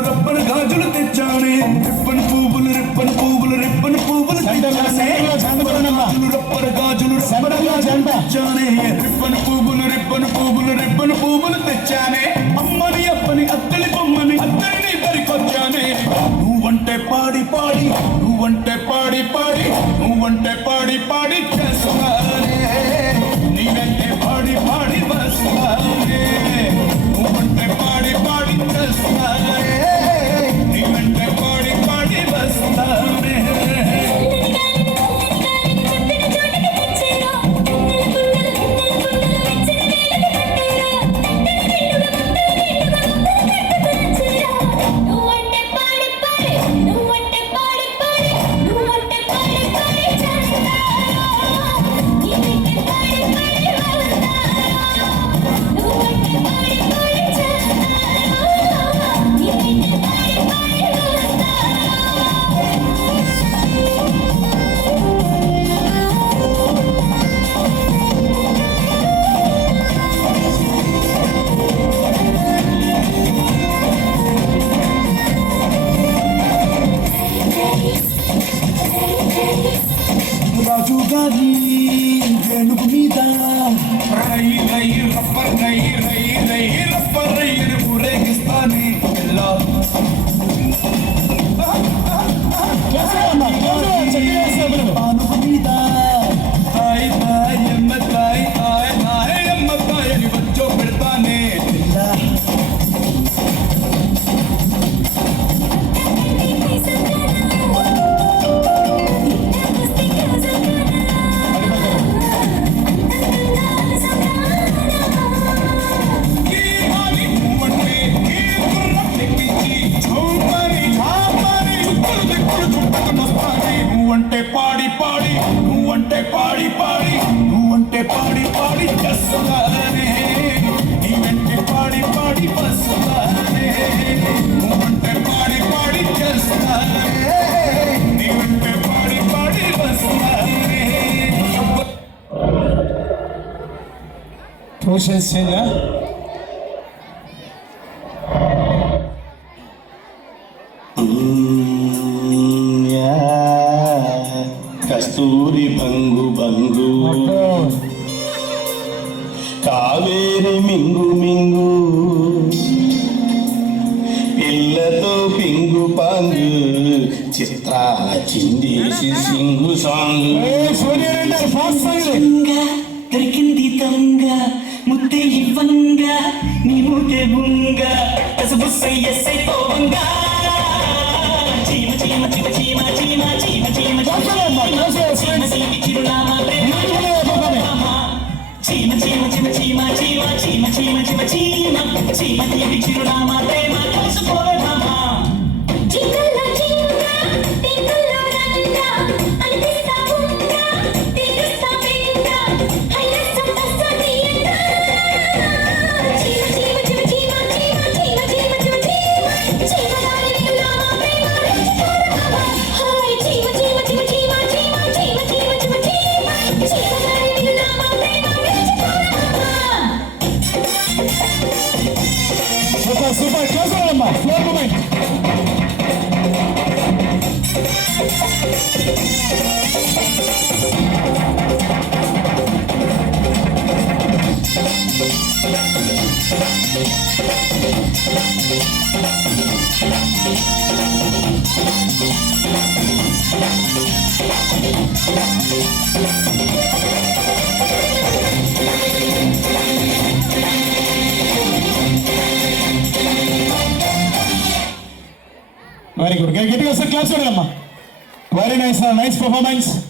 Rubber గాజులు తెచ్చానే ribbon పువ్వులు తెచ్చానే rubber గాజులు తెచ్చానే రిబ్బన్ పువ్వులు తెచ్చానే అమ్మని అప్పని అత్తలి బొమ్మని అత్తని దరికొచ్చానే నువ్వంటే పాడి పాడి చేస్తానే నీవంటే పాడి వస్తానే నువ్వంటే పాడి చేస్తానే నీవంటే పాడి వస్తానే రాజుగారి వెనుక మీద రై రప్పర్ రయ్యని ఊరేగిస్తానే పానుక మీద ఎమ్మతాయని వచ్చో పెడతానే పాడి చేస్తానే నీ వెంటే పాడి వస్తానే నువ్వంటే పాడి చేస్తానే నీ వెంటే పాడి వస్తానే ప్రోత్సహించేలా కస్తూరి బంగు కావేరి మింగు పిల్లతో పింగు పాంగు చిత్ర చిందేసి సింగు సాంగ్ దొరికింది తొంగ ముద్దే ఇవ్వంగ నీ ముద్దే బుంగ ఎస్ఐ పోవంగా చీమ చిరునామా చిరునామా ప్రేమ తెలుసుకోవడమా Super, close floor movement. Very good. Get us a clap for them. Very nice performance.